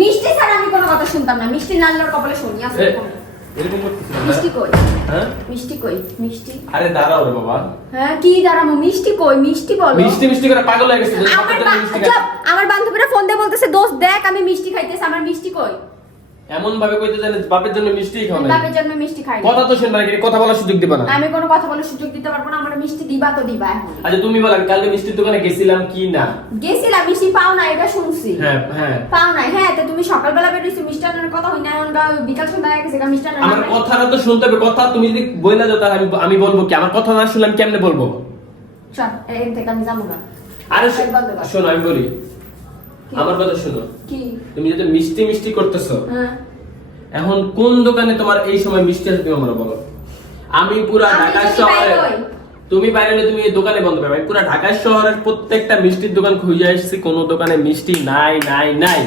মিষ্টি ছাড়া আমি কোনো কথা শুনতাম না। মিষ্টি নাল্লার কপালে শুনি আছে এরকম করতেছিস না? মিষ্টি কই? হ্যাঁ মিষ্টি কই? মিষ্টি আরে দাঁড়াও রে বাবা। হ্যাঁ কি দাঁড়াবো? মিষ্টি কই? মিষ্টি বলো। মিষ্টি মিষ্টি করে পাগল হয়ে গেছে। আমার বান্ধবীরা ফোন দিয়ে বলতেছে দোস্ত দেখ আমি মিষ্টি খাইতেছি, আমার মিষ্টি কই? এমন ভাবে কইতে জানেন বাপের জন্য মিষ্টি খাও না। বাপের জন্য মিষ্টি খাই না। কথা তো শুনবা না, কথা বলার সুযোগ দিবা না। আমি কোনো কথা বলার সুযোগ দিতে পারবো না। আমার মিষ্টি দিবা তো দিবা এখন। আচ্ছা তুমি বলো আমি কালকে মিষ্টির দোকানে গেছিলাম কি না? গেছিলাম, মিষ্টি পাও না এটা শুনছি। হ্যাঁ হ্যাঁ পাও না। হ্যাঁ তো তুমি সকালবেলা বের হইছো মিষ্টি আনার কথা হই না, এখন বিকাল সন্ধ্যা হয়ে গেছে মিষ্টি আনার। আমার কথাটা তো শুনতে হবে। কথা তুমি যদি বইলা যাও তাহলে আমি বলবো কি? আমার কথা না শুনলে আমি কেমনে বলবো? চল এখান থেকে আমি যাবো না। আরে বন্ধ কর। শোনো আমি বলি, আমার কথা শোনো। কি? তুমি যদি মিষ্টি মিষ্টি করতেছো, হ্যাঁ এখন কোন দোকানে তোমার এই সময় মিষ্টি আছে তুমি আমরা বলো? আমি পুরা আমি ঢাকা যদি শহরে, বাইরে হই। তুমি বাইরে হলে তুমি এই দোকানে বন্ধ পাবে। আমি পুরা ঢাকা শহরের প্রত্যেকটা মিষ্টির দোকান খুঁজে আসছি, কোনো দোকানে মিষ্টি নাই নাই নাই।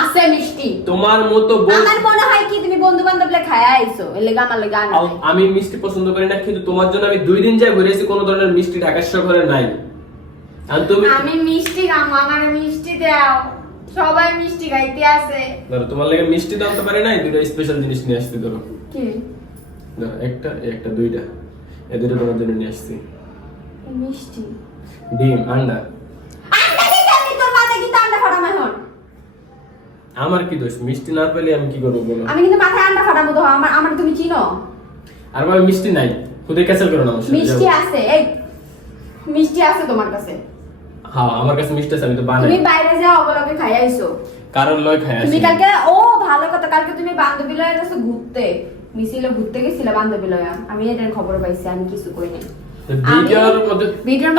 আছে মিষ্টি। তোমার মতো আমার মনে হয় কি তুমি বন্ধু বান্ধবলে খায় আইছো এলে আমার লাগে আনা। আমি মিষ্টি পছন্দ করি না, কিন্তু তোমার জন্য আমি 2 দিন যাই ঘুরে এসেছি, কোনো ধরনের মিষ্টি ঢাকা শহরে নাই। আর তুমি আমি মিষ্টি খাবো, আমার মিষ্টি দাও। সবাই মিষ্টি খাইতে আছে। ধরো তোমার লাগে মিষ্টি দাও তো পারে নাই, দুটো স্পেশাল জিনিস নিয়ে আসছি। ধরো কি? ধরো একটা দুইটা, এই দুটো তোমার জন্য নিয়ে আসছি। মিষ্টি ডিম আন্ডা। আন্ডা দিতে আমি তোর মাথায় কিন্তু আন্ডা ফাটাম এখন। আমার কি দোষ? মিষ্টি না পেলে আমি কি করবো বলো? আমি কিন্তু মাথায় আন্ডা ফাটাবো তো। আমার তুমি চিনো? আর ভাই মিষ্টি নাই, খুদে ক্যান্সেল করো না আমার সাথে। মিষ্টি যাও। আছে। এই মিষ্টি আছে তোমার কাছে? হ্যাঁ আমার কাছে মিষ্টি আছে, আমি তো বানাই। তুমি বাইরে যাও অবলগে খাই আইছো। কারণ লয় খাই আসি। তুমি কালকে ভালো কথা, কালকে তুমি বান্ধবী লয়ে গেছো ঘুরতে। মিছিলে ঘুরতে গেছিলে বান্ধবী লয়া। আমি এটার খবর পাইছি, আমি কিছু কই নাই। ভিডিওর মধ্যে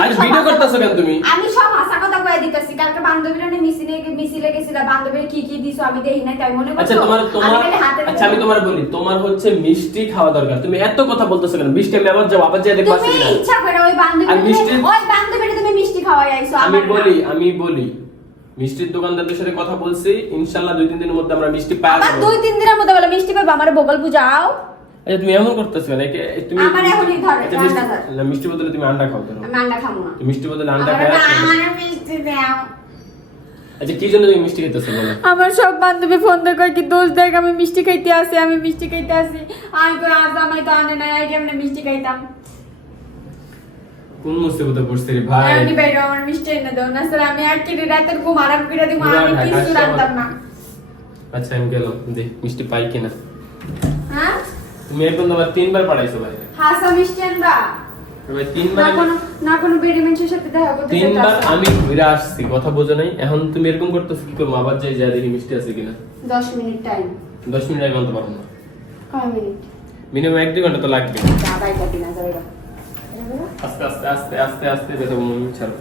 আরে ভিডিও করতেছো কেন তুমি? আমি সব হাসা কথা কই দিতেছি। কালকে বান্ধবীরা নিয়ে মিছিলে গেছিল, বান্ধবীরা কি কি দিছো আমি দেখি নাই, তাই মনে করছো? আচ্ছা আচ্ছা আমি তোমার বলি, তোমার হচ্ছে মিষ্টি খাওয়া দরকার। তুমি এত কথা বলতেছো কেন? মিষ্টি আমি আবার যাবো, আবার যাই দেখবা তুমি কিনা। ইচ্ছা করে ওই বান্ধবীরা তুমি মিষ্টি খাওয়াই আইছো। আমি বলি মিষ্টির দোকানদারদের সাথে কথা বলছি, ইনশাআল্লাহ 2-3 দিনের মধ্যে আমরা মিষ্টি পাই আমার যাবো। 2-3 দিনের মধ্যে বলে মিষ্টি পাবো, আমারে বগল বুঝাও। আচ্ছা তুমি এমন করতেছো কেন? তুমি আমার এখনই ধরে আচ্ছা, আন্ডা ধর। না মিষ্টি বদলে তুমি আন্ডা খাও ধরো। আমি আন্ডা খাবো না। তুমি মিষ্টি বদলে আন্ডা খাও। আমার মিষ্টি দাও। আচ্ছা কি জন্য তুমি মিষ্টি খেতেছো বলো? আমার সব বান্ধবী ফোন দিয়ে কয় কি দোষ দেখ আমি মিষ্টি খাইতে আসি, আমি মিষ্টি খাইতে আসি। আমি কই আজ আমি তো আনে নাই, আই কেমনে মিষ্টি খাইতাম। কোন মুসিবতে পড়ছিস রে ভাই? আমি বাইরে আমার মিষ্টি এনে দাও না স্যার, আমি এক কেটে রাতের ঘুম আরাম করে দিব, আমি কিছু রাখতাম না। আচ্ছা আমি গেলাম, দেখ মিষ্টি পাই কিনা। হ্যাঁ তুমি এখন তোমার 3বার পাঠাইছো ভাই। হাসা মিষ্টি আনবা ভাই না? 3বার না কোনো বেডি মেনসের সাথে দেখা করতে 3বার আমি ঘুরে আসছি, কথা বোঝো নাই। এখন তুমি এরকম করতেছো কি করবো? আবার যাই যা দেখি মিষ্টি আছে কিনা। 10 মিনিট টাইম। 10 মিনিট আগে আনতে পারবো না, কয় মিনিট? মিনিমাম 1-2 ঘন্টা তো লাগবে। যা বাই করবি না যাবে। আস্তে আস্তে আস্তে আস্তে আস্তে যেতে ছাড়ো।